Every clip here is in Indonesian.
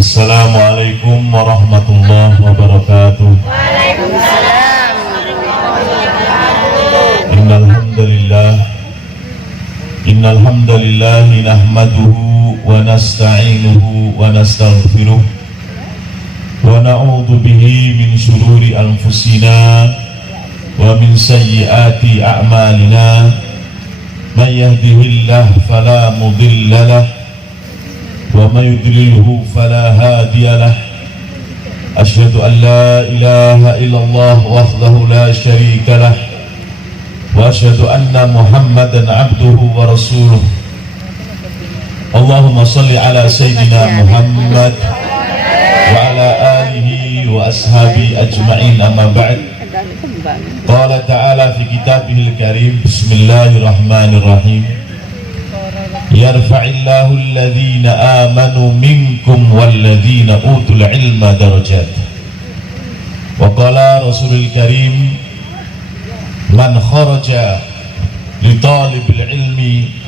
Assalamualaikum warahmatullahi wabarakatuh. Waalaikumsalam. Innal hamdalillah nahmaduhu wa nasta'inuhu wa nastaghfiruh wa na'udzu bihi min shururi anfusina wa min sayyiati a'malina. May yahdihillahu fala mudilla lahu wa may yudlilhu fala hadiya lahu. Asyhadu an la ilaha illallah wahdahu la syarika lah wa asyhadu anna Muhammadan abduhu wa rasuluh. Allahumma salli ala sayyidina Muhammad wa ala alihi wa ashabi ajma'in, amma ba'd. Qala ta'ala fi kitabihil karim, bismillahirrahmanirrahim, yarfa'illahu alladhina amanu minkum walladhina utul ilma darajat. Wa qala rasulul karim, man kharaja li talibil ilmi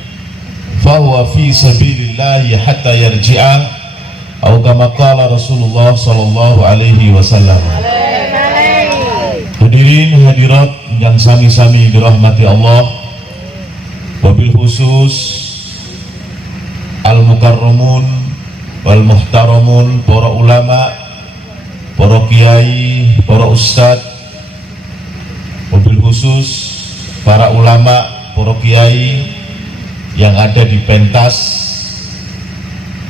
fahuwa fi sabilillahi hatta yarji'a, atau kama qala Rasulullah sallallahu alaihi wasallam. Hadirin hadirat yang sami-sami dirahmati Allah, wabil khusus al-mukarramun wal muhtaramun, para ulama, para kiai, para ustadz, wabil khusus para ulama, para kiai yang ada di pentas,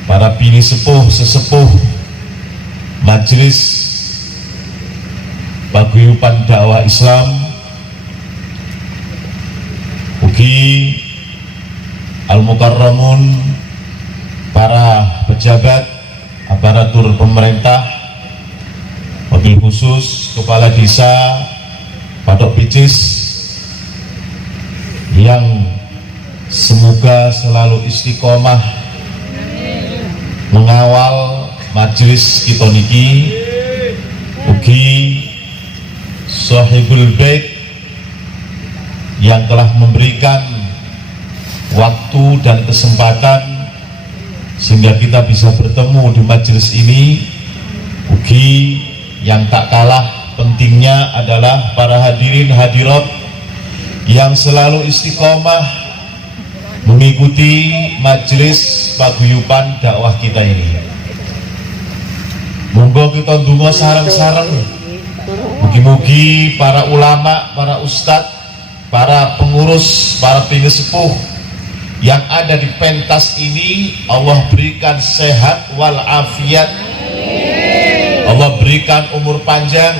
para bini sepuh, sesepuh majelis paguyuban dakwah Islam, ugi al-mukarramun, para pejabat aparatur pemerintah, wabil khusus kepala desa Patok Picis yang semoga selalu istiqomah mengawal majelis kita niki, ugi sahibul bait yang telah memberikan waktu dan kesempatan sehingga kita bisa bertemu di majelis ini. Ugi yang tak kalah pentingnya adalah para hadirin hadirat yang selalu istiqomah mengikuti majelis paguyuban dakwah kita ini. Monggo kita ndonga sareng-sareng, mugi-mugi para ulama, para ustadz, para pengurus, para penyesepuh yang ada di pentas ini Allah berikan sehat wal afiat, Allah berikan umur panjang.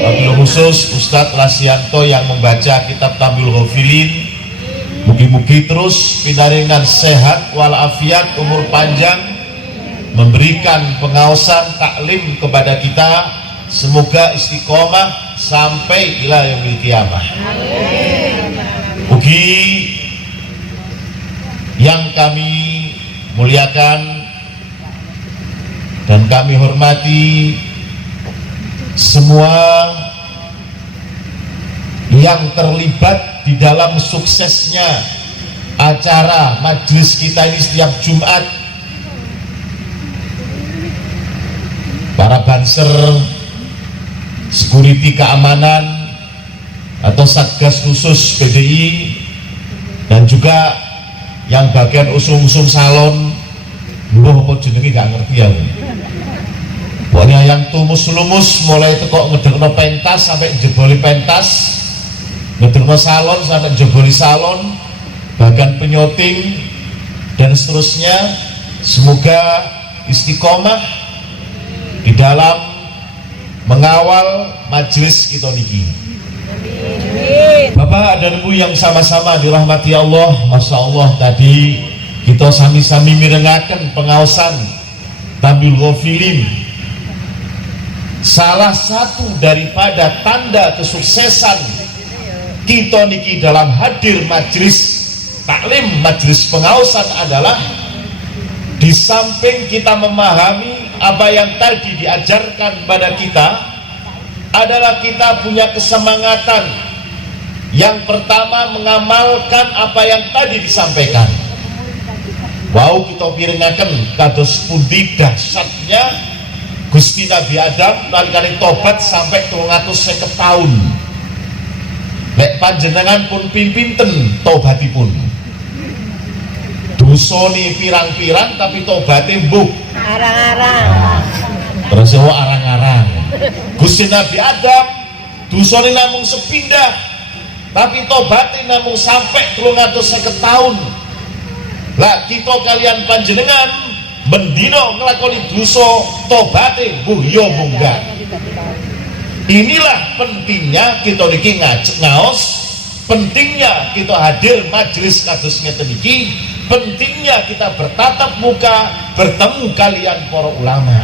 Wabil khusus Ustadz Lasianto yang membaca kitab Tambil Ghafilin, mugi-mugi terus pinaringan sehat wal afiat, umur panjang, memberikan pengawasan taklim kepada kita, semoga istiqomah sampai ila yaumil qiyamah. Mugi yang kami muliakan dan kami hormati semua yang terlibat di dalam suksesnya acara majelis kita ini setiap Jumat, para banser, security keamanan atau satgas khusus PDI, dan juga yang bagian usum-usum salon, mbah apa jenenge gak ngerti ya. Pokoknya yang tumus-lumus mulai tekok ngedekno pentas sampai jeboli pentas, ngedekno salon sampai jeboli salon, bagian penyoting dan seterusnya, semoga istiqomah di dalam mengawal majelis kita niki. Bapak dan Ibu yang sama-sama dirahmati Allah, Masya Allah, tadi kita sami-sami mirengaken pengaosan Tabiul Ghafilin. Salah satu daripada tanda kesuksesan kita niki dalam hadir majelis taklim, majelis pengaosan adalah di samping kita memahami apa yang tadi diajarkan pada kita, adalah kita punya kesemangatan. Yang pertama, mengamalkan apa yang tadi disampaikan. Wow, kita pirengaken kados pundi dahsyatnya Gusti Nabi Adam nalikane tobat sampai 350 tahun. Lek panjenengan pun pinten tobatipun. Dosane pirang-pirang tapi tobatnya mbuh Arang-arang. terus arang-arang. Gusti Nabi Adam dosane namung sepindah tapi tobatnya namung sampai 350 tahun. Lah kita kalian panjenengan mendino ngelakoni dosa tobatnya mbuh yo munggah. Inilah pentingnya kita niki ngaos, pentingnya kita hadir majelis kados ngeten iki, pentingnya kita bertatap muka bertemu kalian para ulama.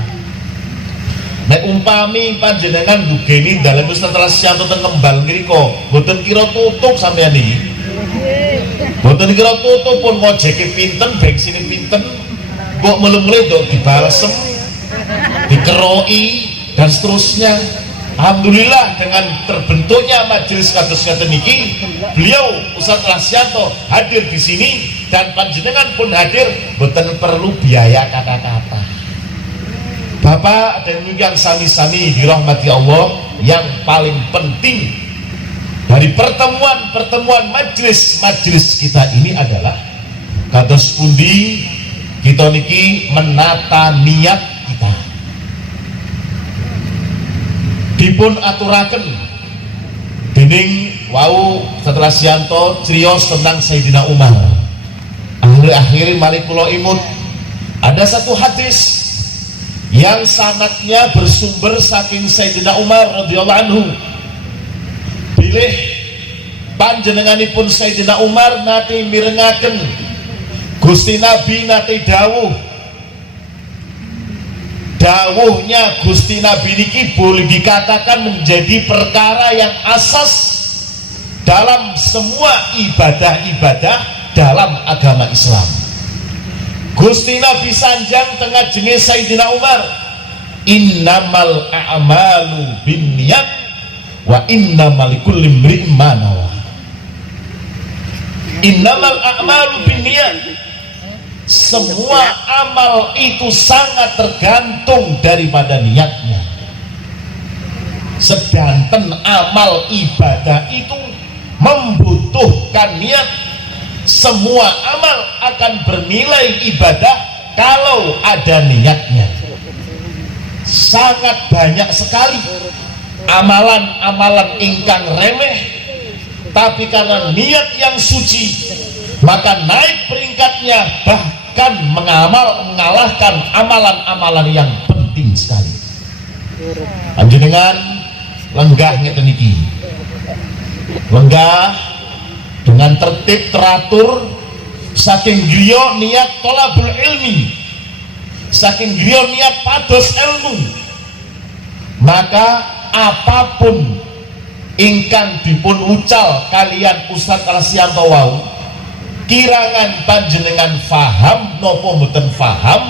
Nek umpami panjenengan dugeni dalam Ustaz Rasyanto teng Kembal ngriko, mboten kira tutup sampeyan iki. Mboten kira tutup pun ngojeke pinten, bensinnya pinten, kok melu-melu dok dibalsem, dikeroi dan seterusnya. Alhamdulillah dengan terbentuknya majelis kados ngeten iki, beliau Ustaz Rasyanto hadir di sini dan panjenengan pun hadir, mboten perlu biaya kata-kata. Bapak dan Ibu yang sami-sami dirahmati Allah, yang paling penting dari pertemuan majelis kita ini adalah kados pundi kita niki menata niat kita. Dipun aturaken dening wau setelah Sianto crios tentang Sayyidina Umar. Akhir-akhir mari kula imut ada satu hadis yang sanadnya bersumber saking Sayyidina Umar radhiyallahu anhu. Bilih panjenenganipun Sayyidina Umar nate mirengaken Gusti Nabi nate dawuhnya Gusti Nabi niki boleh dikatakan menjadi perkara yang asas dalam semua ibadah-ibadah dalam agama Islam. Gusti Nabi sanjang tengah jenis Sayyidina Umar, innamal a'malu binniyat wa innamal likulli imri'in ma nawa. Innamal a'malu binniyat, semua amal itu sangat tergantung daripada niatnya. Sedangkan amal ibadah itu membutuhkan niat. Semua amal akan bernilai ibadah kalau ada niatnya. Sangat banyak sekali amalan-amalan ingkang remeh, tapi karena niat yang suci maka naik peringkatnya, bahkan mengalahkan amalan-amalan yang penting sekali. Panjenengan lenggah ngeten iki, lenggah dengan tertib teratur, saking griya niat thalabul ilmi, saking griya niat pados ilmu, maka apapun ingkang dipun ucal kalian Ustaz Rasyanto wau, kirangan panjenengan faham nopo mboten faham,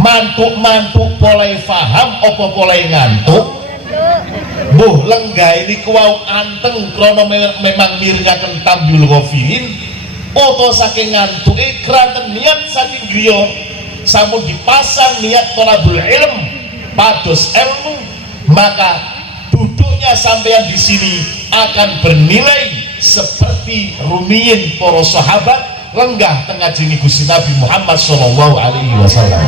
mantuk-mantuk polai faham opo polai ngantuk, buh lenggah ini kuau anteng krono memang mirengaken Tabiul Ghafilin, oto saking ngantuk keranten niat saking griya sampun dipasang niat thalabul ilm pados ilmu, maka duduknya sampeyan di sini akan bernilai seperti rumiyin para sahabat lenggah tengah jini Gusti Nabi Muhammad sallallahu alaihi wasallam.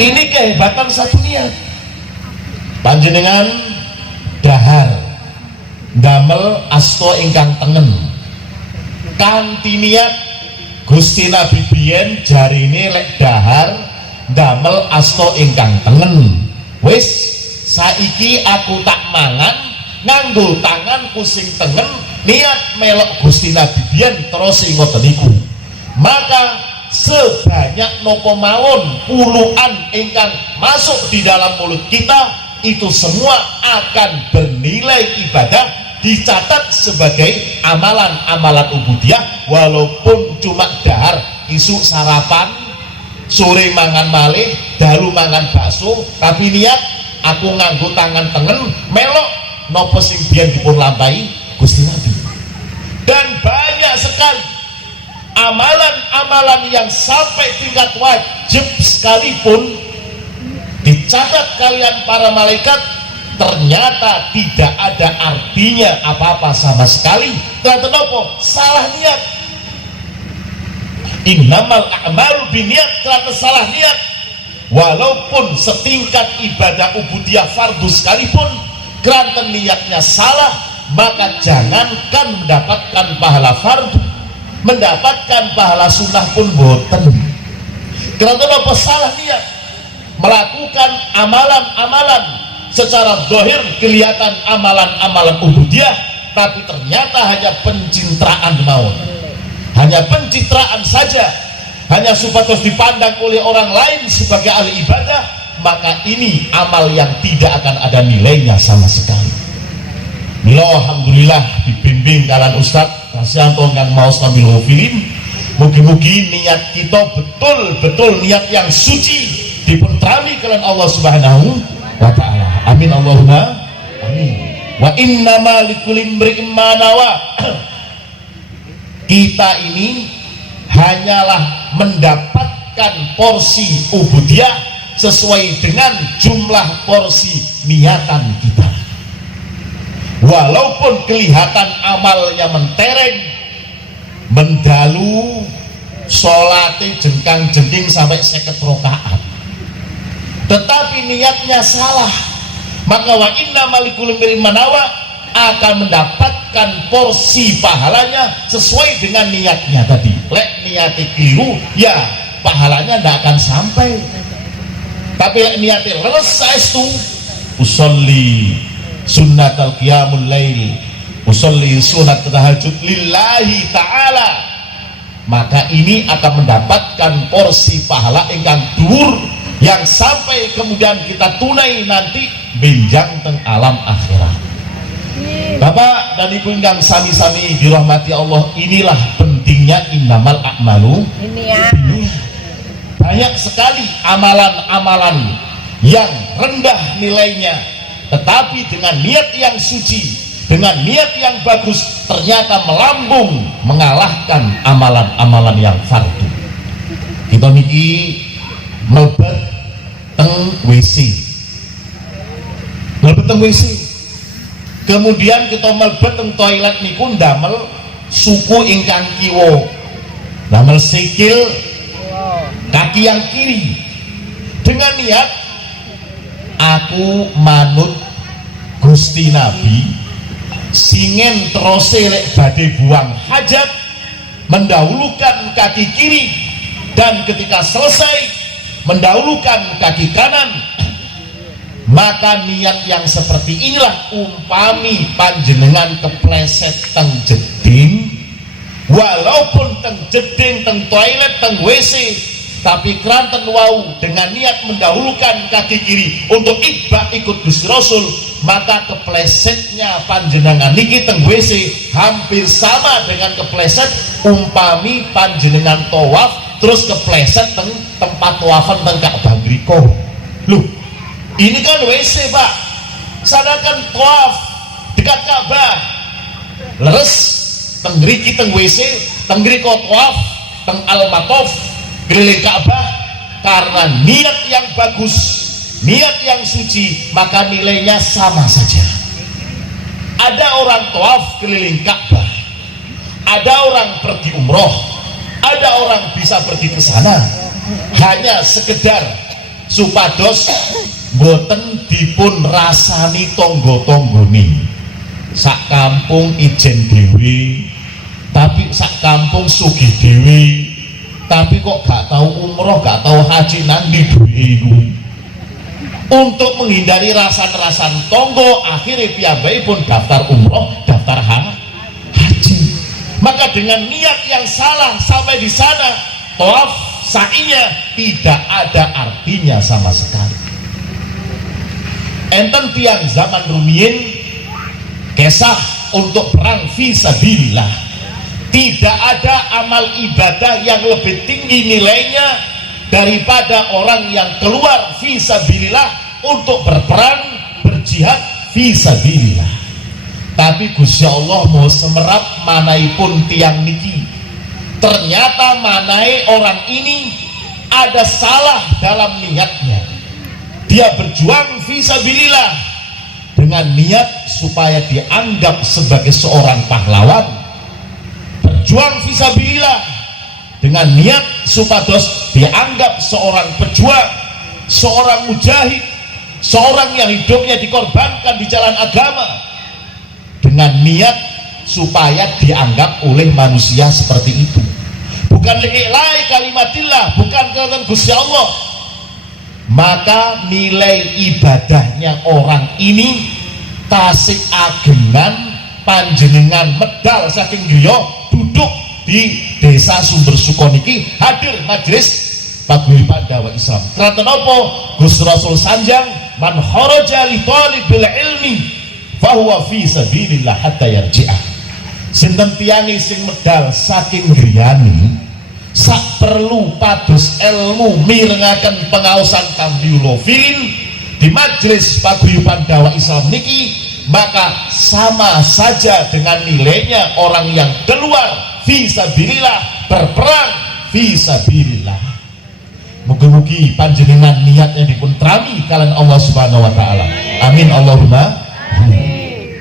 Ini kehebatan satu niat. Panjenengan dahar damel asta ingkang tengen kanthi niat Gusti Nabi biyen jarine lek dahar damel asta ingkang tengen. Wis saiki aku tak mangan nganggo tanganku sing tengen niat melok Gusti Nabi biyen terus ngoten niku. Maka sebanyak nopo mawon puluhan ingkang masuk di dalam mulut kita itu semua akan bernilai ibadah, dicatat sebagai amalan-amalan ubudiyah, walaupun cuma dahar isuk sarapan, sore mangan malih, dalu mangan bakso, tapi niat aku nganggo tangan tengen melok nopo sing biyen dipun lampahi Gusti Nabi. Dan banyak sekali amalan-amalan yang sampai tingkat wajib sekalipun dicatat kalian para malaikat ternyata tidak ada artinya apa-apa sama sekali. Ternyata nopo salah niat. Innamal a'malu biniat, ternyata salah niat. Walaupun setingkat ibadah ubudiyah fardu sekalipun, ternyata niatnya salah, maka jangankan mendapatkan pahala fardu, mendapatkan pahala sunnah pun boten. Ternyata nopo salah niat. Melakukan amalan-amalan secara zahir kelihatan amalan-amalan ubudiyah, tapi ternyata hanya pencitraan mawon, hanya pencitraan saja, hanya supados dipandang oleh orang lain sebagai ahli ibadah, maka ini amal yang tidak akan ada nilainya sama sekali. Mila alhamdulillah dibimbing kalian Ustadz Kasyanto yang mau sambil hafilin, mugi-mugi niat kita betul-betul niat yang suci dipentrami kalian Allah Subhanahu wa ta'ala. Amin Allahumma amin. Wa innama likulli imri'in ma nawa. Kita ini hanyalah mendapatkan porsi ubudiyah sesuai dengan jumlah porsi niatan kita. Walaupun kelihatan amalnya mentereng, mendalu, sholatnya jengkang-jengking sampai 50 rakaat, tetapi niatnya salah, maka wa inna malikul manawa akan mendapatkan porsi pahalanya sesuai dengan niatnya tadi. Lek niatnya keliru, ya pahalanya tidak akan sampai. Tapi lek niatnya leres saestu, usolli sunnatal qiyamul lail, usolli sunat tahajud lillahi ta'ala, maka ini akan mendapatkan porsi pahala ingkang dhuwur yang sampai kemudian kita tunai nanti benjang teng alam akhirat. Bapak dan Ibu yang sami-sami dirahmati Allah, inilah pentingnya innamal a'malu Ini ya. banyak sekali amalan-amalan yang rendah nilainya, tetapi dengan niat yang suci, dengan niat yang bagus, ternyata melambung mengalahkan amalan-amalan yang fardu. Kita niki melebet teng WC, melebet teng WC, kemudian kita melebet teng toilet niku ndamel suku ingkang kiwa, ndamel sikil kaki yang kiri, dengan niat aku manut Gusti Nabi singen terose lek badhe buang hajat mendahulukan kaki kiri, dan ketika selesai mendahulukan kaki kanan. Maka niat yang seperti inilah umpami panjenengan kepleset teng jeding, walaupun teng jeding, teng toilet, teng WC, tapi keranten wau dengan niat mendahulukan kaki kiri untuk itba ikut Gusti Rasul, maka keplesetnya panjenengan niki teng WC hampir sama dengan kepleset umpami panjenengan tawaf terus kepleset teng tempat tawafan teng Ka'bah mriko. Loh, ini kan WC Pak, sadakan tawaf dekat Ka'bah, leres teng mriki teng WC, teng mriko tawaf teng Al-Mataf keliling Ka'bah. Karena niat yang bagus, niat yang suci, maka nilainya sama saja. Ada orang tawaf keliling Ka'bah, ada orang pergi umroh, ada orang bisa pergi ke sana hanya sekedar supados boten dipun rasani tonggo-tonggone. Sak kampung ijen dewe, tapi sak kampung sugih dewe, tapi kok gak tahu umroh, gak tahu haji, nanti duit. Untuk menghindari rasan-rasan tonggo, akhirnya piyambai pun daftar umroh, daftar haji. Maka dengan niat yang salah sampai di sana, tawaf sa'inya tidak ada artinya sama sekali. Enten tiang zaman rumiyin kesah untuk perang fisabilillah, tidak ada amal ibadah yang lebih tinggi nilainya daripada orang yang keluar fisabilillah untuk berperang, berjihad fisabilillah. Tapi Gusti Allah mau semerap manaipun tiang niki, ternyata manai orang ini ada salah dalam niatnya. Dia berjuang fisabilillah dengan niat supaya dianggap sebagai seorang pahlawan, berjuang fisabilillah dengan niat supados dianggap seorang pejuang, seorang mujahid, seorang yang hidupnya dikorbankan di jalan agama, dengan niat supaya dianggap oleh manusia seperti itu, bukan li'ilai kalimatillah, bukan karena Gusti Allah. Maka nilai ibadahnya orang ini tasik agengan panjenengan medal saking griya duduk di desa Sumber Sukoniki, hadir majelis paguyuban dakwah Islam. Ternyata apa? Gusti Rasul sanjang, man kharaja li talibil ilmi fahuwa fi sabilillah hatta yarji'ah. Sinten tiyange sing medal saking griyane sak perlu pados ilmu mirengaken pengaosan kambiulofin di majelis paguyuban dakwah Islam niki, maka sama saja dengan nilainya orang yang keluar fisabilillah, berperang fisabilillah. Mugi-mugi panjenengan niatnya dipun trami kalian Allah Subhanahu wa taala. Amin Allahumma amin.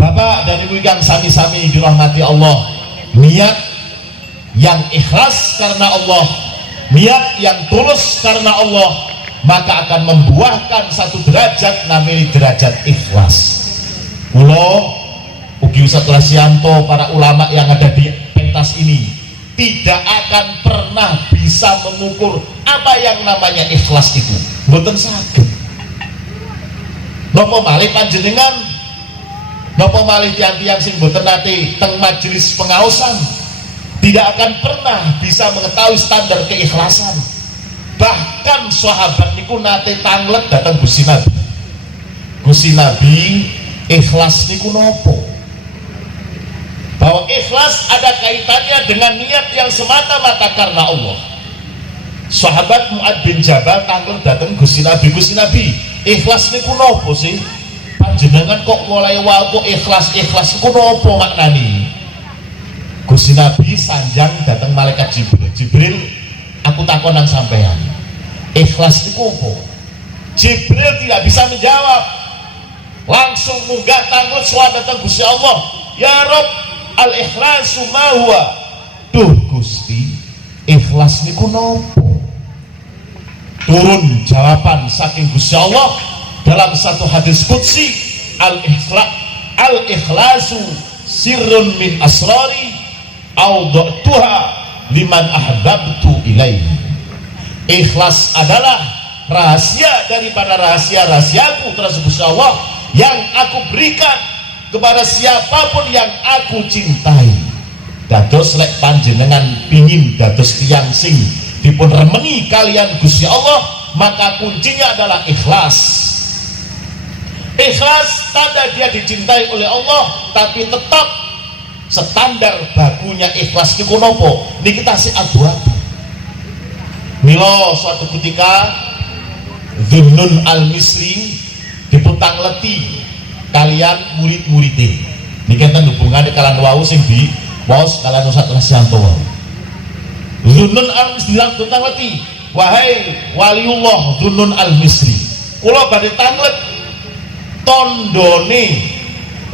Bapak dan Ibu yang sami-sami dirahmati Allah, niat yang ikhlas karena Allah, niat yang tulus karena Allah, maka akan membuahkan satu derajat namanya derajat ikhlas. Kulo ugi Ustaz Lasianto, para ulama yang ada di pentas ini tidak akan pernah bisa mengukur apa yang namanya ikhlas itu. Mboten saged. Napa malih panjenengan, napa malih tiyang-tiyang sing mboten nate teng majelis pengaosan tidak akan pernah bisa mengetahui standar keikhlasan. Bahkan sahabat niku nate tanglet datang Gusti Nabi. Gusti Nabi, ikhlas niku nopo? Bahwa ikhlas ada kaitannya dengan niat yang semata-mata karena Allah. Sahabat Mu'ad bin Jabal tanglet datang Gusti Nabi. Gusti Nabi, ikhlas niku nopo sih? Panjenengan kok mulai wae ikhlas niku nopo maknani? Gusti Nabi sanjang datang malaikat Jibril. Jibril, aku takonan sampean, ikhlas itu apa? Jibril tidak bisa menjawab, langsung munggah tanggut suara datang Gusti Allah. Ya Rob, al ikhlasu ma huwa? Duh Gusti, ikhlas niku nopo? Turun jawaban saking Gusti Allah dalam satu hadis qudsi, al ikhlasu sirrun min asrari audatuha liman ahbabtu ilaihi. Ikhlas adalah rahasia daripada rahasia-rahasiaku tersebut Allah yang aku berikan kepada siapapun yang aku cintai. Dados lek panjenengan pingin dados tiyang sing dipun remeni kalian Gusti Allah, maka kuncinya adalah ikhlas. Ikhlas tanda dia dicintai oleh Allah, tapi tetap standar bakunya ikhlas niku nopo niki tasih abu-abu. Mila suatu ketika Dhunnun al-Misri diputang leti kalian murid-muridé niki enten hubungane kalian wau sing di waos kalian Ustaz Lasianto wau. Dhunnun al-Misri diputang leti, wahai waliullah Dhunnun al-Misri, kula badhe tanglet tondone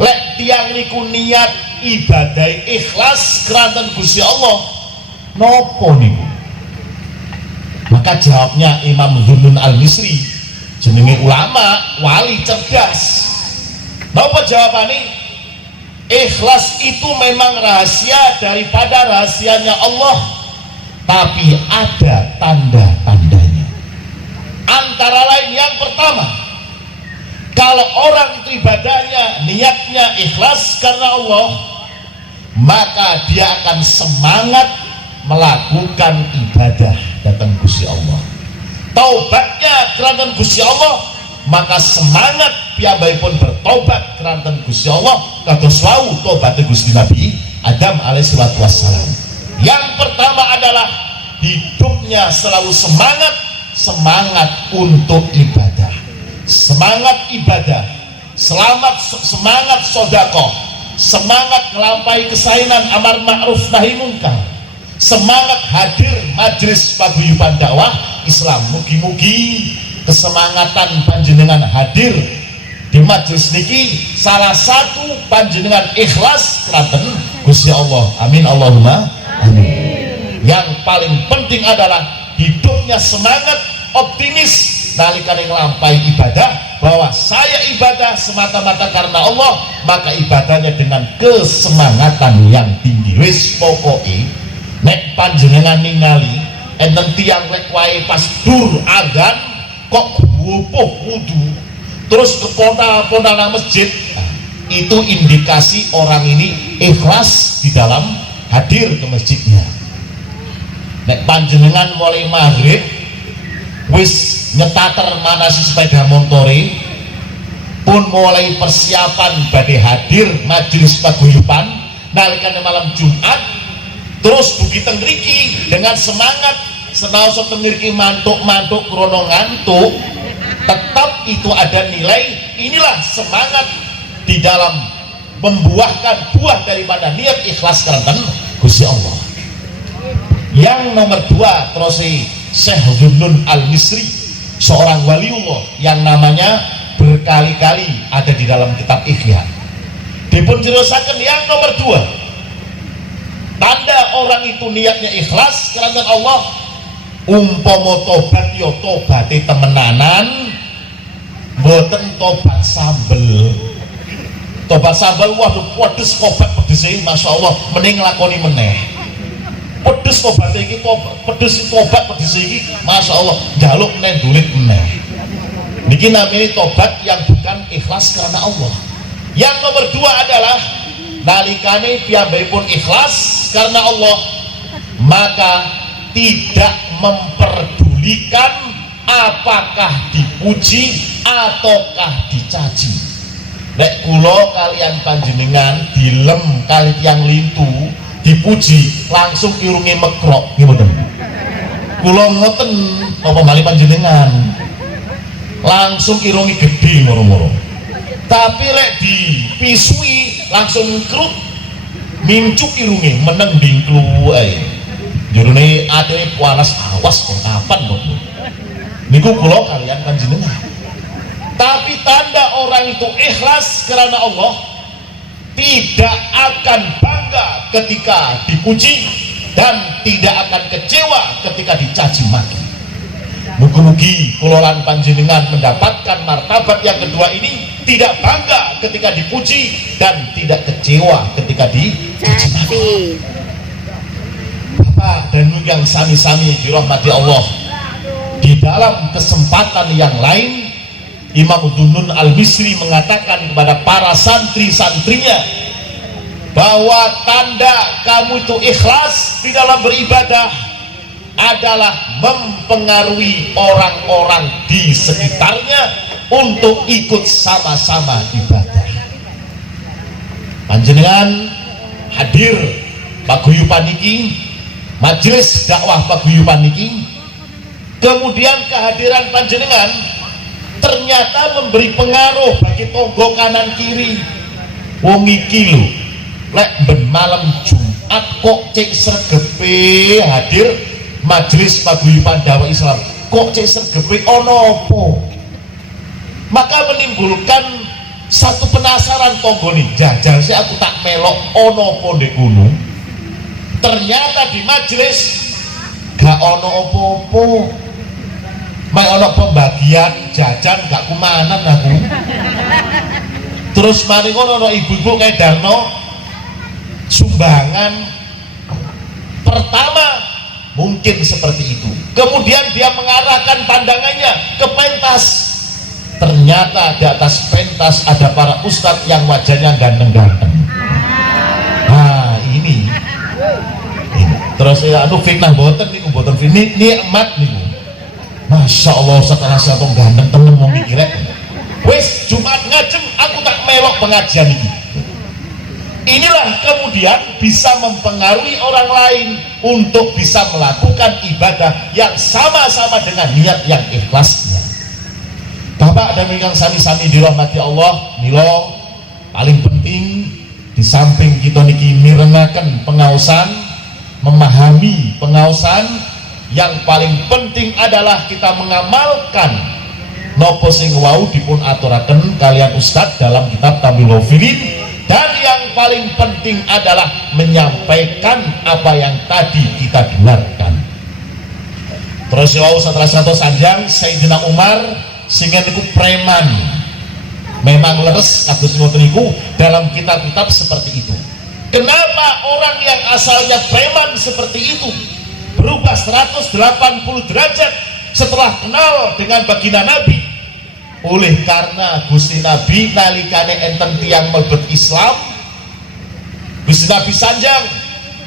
lek tiyang niku niat ibadah ikhlas keranten Gusti Allah nopo niku? Maka jawabnya Imam Dhunnun al-Misri, jenenge ulama wali cerdas. Nopo jawabane? Ikhlas itu memang rahasia daripada rahasianya Allah. tapi ada tanda-tandanya. Antara lain yang pertama, kalau orang itu ibadahnya niatnya ikhlas karena Allah, maka dia akan semangat melakukan ibadah datang Gusti Allah. Taubatnya keranten Gusti Allah, maka semangat piyambakipun bertobat keranten Gusti Allah kados wau tobat Gusti Nabi Adam alaihi wassalam. Yang pertama adalah hidupnya selalu semangat untuk ibadah, semangat ibadah, semangat sedekah, semangat nglampahi kesainan amar ma'ruf nahi munkar, semangat hadir majelis paguyuban dakwah Islam. Mugi-mugi kesemangatan panjenengan hadir di majelis niki salah satu panjenengan ikhlas keranten Gusti Allah. Amin Allahumma amin. Yang paling penting adalah hidupnya semangat, optimis nalikane nglampahi ibadah, bahwa saya ibadah semata-mata karena Allah, maka ibadahnya dengan kesemangatan yang tinggi. Wis pokoke nek panjenengan ningali enten tiyang rek wae pas dur azan kok wupuh wudu terus ke ponda masjid, itu indikasi orang ini ikhlas di dalam hadir ke masjidnya. Nek panjenengan mulai maghrib wis nyetater manasi sepeda montore pun mulai persiapan badhe hadir majelis paguyuban nalikane malam Jumat, terus begitu ngriki dengan semangat senaosa tengriki mantuk-mantuk krono ngantuk, tetap itu ada nilai. Inilah semangat di dalam membuahkan buah daripada niat ikhlas keranten Gusti Allah. Yang nomor dua, terus Syekh Zunnun Al-Misri, seorang waliullah yang namanya berkali-kali ada di dalam kitab Ihya. Dipun jelaskan yang nomor dua, tanda orang itu niatnya ikhlas karena Allah, umpama tobat ya tobate temenanan, mboten tobat sambel. Tobat sambel waduh pedes, tobat pedes iki masyaallah mending nglakoni meneh. Pedes tobat iki, pedes tobat pedes iki masyaallah njaluk meneh dulit meneh. Niki namanya tobat yang bukan ikhlas karena Allah. Yang nomor dua adalah nalikane piyambakipun ikhlas karena Allah, maka tidak memperdulikan apakah dipuji ataukah dicaci. Nek kula kalian panjenengan dilem kali tiyang lintu dipuji langsung irunge mekrok nggih mboten. Kula ngoten apa malih panjenengan langsung irunge gedhe moro-moro. Tapi lek dipisui langsung krut mincuk irunge meneng dingklu ae. Jurune adene panas awas kok kapan kok. Niku kula kalian panjenengan. Tapi tanda orang itu ikhlas karena Allah, tidak akan bangga ketika dipuji dan tidak akan kecewa ketika dicaci maki. Mugi-mugi kula lan panjenengan mendapatkan martabat yang kedua ini, tidak bangga ketika dipuji dan tidak kecewa ketika dicaci maki. Bapak dan yang sami-sami dirahmati Allah, di dalam kesempatan yang lain Imam Zunnun Al-Misri mengatakan kepada para santri-santrinya bahwa tanda kamu itu ikhlas di dalam beribadah adalah mempengaruhi orang-orang di sekitarnya untuk ikut sama-sama ibadah. Panjenengan hadir paguyuban niki, majelis dakwah paguyuban niki, kemudian kehadiran panjenengan ternyata memberi pengaruh bagi tonggo kanan kiri. Wong iki lho lek ben malam Jumat kok cek sregepe hadir majelis paguyuban dakwah Islam, kok cek sregepe ono apa? Maka menimbulkan satu penasaran tonggo nih, jajal sih aku tak melok ono apa ndek gunung. Ternyata di majelis gak ono apa-apa. Mai ono pembagian jajan gak kumanan aku. Terus mari ono ibu-ibu kayak Darno sumbangan. Pertama mungkin seperti itu. Kemudian dia mengarahkan pandangannya ke pentas. Ternyata di atas pentas ada para ustadz yang wajahnya ganteng-ganteng. Nah ini. Terus ya fitnah boten niku, boten fitnah nikmat niku. Masya Allah setelah saya ganteng temen mau mikirek. Wes Jumat ngajeng aku tak melok pengajian ini. Inilah kemudian bisa mempengaruhi orang lain untuk bisa melakukan ibadah yang sama-sama dengan niat yang ikhlasnya. Bapak dan yang sami-sami dirahmati Allah, milo paling penting di samping kita niki mirengaken pengaosan, memahami pengaosan, yang paling penting adalah kita mengamalkan nopo sing wau dipun aturaken kalian ustadz dalam kitab Tabiul Hafidhin, dan yang paling penting adalah menyampaikan apa yang tadi kita dengarkan. Terus wau setelah satu sanjang Sayyidina Umar sehingga niku preman, memang leres kados ngoten niku dalam kitab-kitab seperti itu. Kenapa orang yang asalnya preman seperti itu berubah 180 derajat setelah kenal dengan baginda Nabi? Oleh karena Gusti Nabi nalikane enten tiyang mlebet Islam, Gusti Nabi sanjang,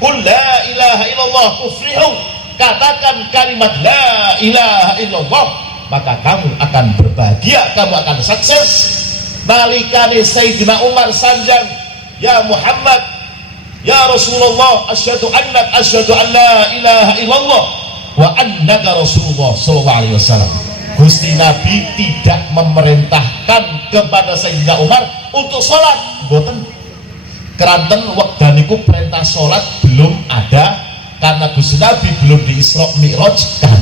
"Qul la ilaha illallah tuflihu," katakan kalimat la ilaha illallah, maka kamu akan berbahagia, kamu akan sukses. Nalikane Sayyidina Umar sanjang, "Ya Muhammad, ya Rasulullah, asyhadu an la ilaha illallah wa annaka Rasulullah sallallahu alaihi wasallam." Gusti Nabi tidak memerintahkan kepada Sayyidina Umar untuk sholat, boten. Keranten wektaniku perintah sholat belum ada karena Gusti Nabi belum di Isra Mi'rajkan.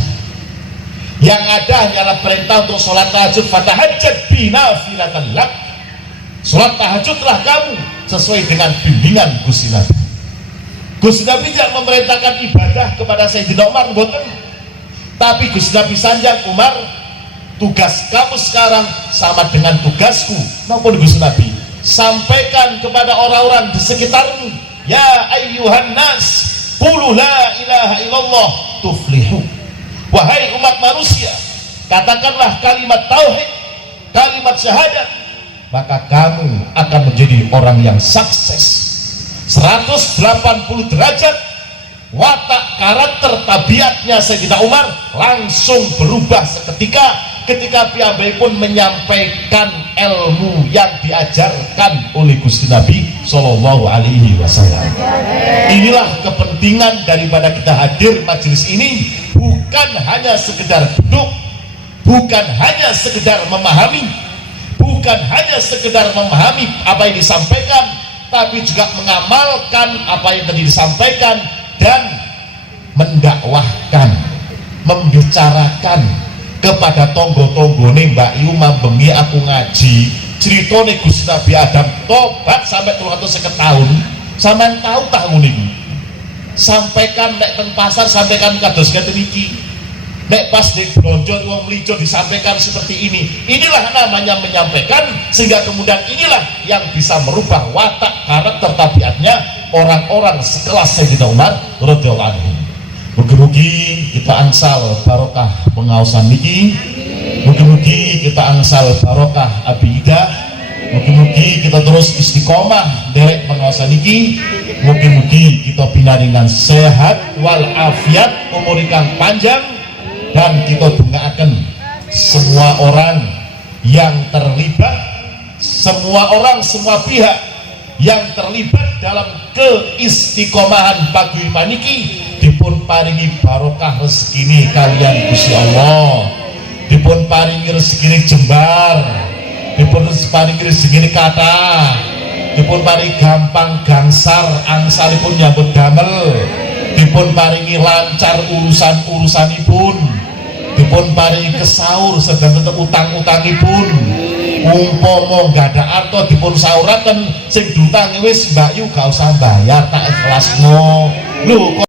Yang ada hanyalah perintah untuk sholat tahajud, fatahajjad binafilatan lak. Sholat tahajudlah kamu sesuai dengan bimbingan Gusti Nabi. Gusti Nabi tidak memerintahkan ibadah kepada Sayyidina Umar, boten. Tapi Gusti Nabi sanjang, "Umar, tugas kamu sekarang sama dengan tugasku." Napa Gusti Nabi? Sampaikan kepada orang-orang di sekitarmu, "Ya ayyuhan nas, qulu la ilaha illallah tuflihu." Wahai umat manusia, katakanlah kalimat tauhid, kalimat syahadat, maka kamu akan menjadi orang yang sukses. 180 derajat watak, karakter, tabiatnya Sayyidina Umar langsung berubah seketika ketika piyambakipun menyampaikan ilmu yang diajarkan oleh Gusti Nabi Shallallahu Alaihi Wasallam. Inilah kepentingan daripada kita hadir majelis ini, bukan hanya sekedar duduk, bukan hanya sekedar memahami, bukan hanya sekedar memahami apa yang disampaikan, tapi juga mengamalkan apa yang tadi disampaikan dan mendakwahkan, membicarakan kepada tonggo-tonggone Mbak Yu mambengi aku ngaji ceritane Gusti Nabi Adam tobat sampai 350 tahun, sampean tahu tak ngene iki? Sampaikan nek teng pasar, sampaikan kados ngeten iki. Nek pas di blonjo wong mlijo disampaikan seperti ini. Inilah namanya menyampaikan, sehingga kemudian inilah yang bisa merubah watak, karakter, tabiatnya orang-orang sekelas Sayyidina Umar radhiyallahu anhu. Mugi-mugi kita angsal barokah pengaosan niki, mugi-mugi kita angsal barokah abidah, mugi-mugi kita terus istiqomah derek pengaosan niki, mugi-mugi kita pinaringan sehat wal afiat, umur ingkang panjang, dan kita dongaaken semua orang yang terlibat, semua orang, semua pihak yang terlibat dalam keistiqomahan pagi paniki dipun paringi barokah rezekine kalian Gusti Allah, dipun paringi rezekine jembar, dipun paringi rezekine kathah, dipun paringi gampang gangsar angsalipun nyambut damel, dipun paringi lancar urusan-urusanipun, dipun paringi kesaur sedang tetep utang-utangipun. Umpama gak ada arto dipun sauraken sing dutange wis Mbak Yu gak usah bayar, tak ikhlasno lho.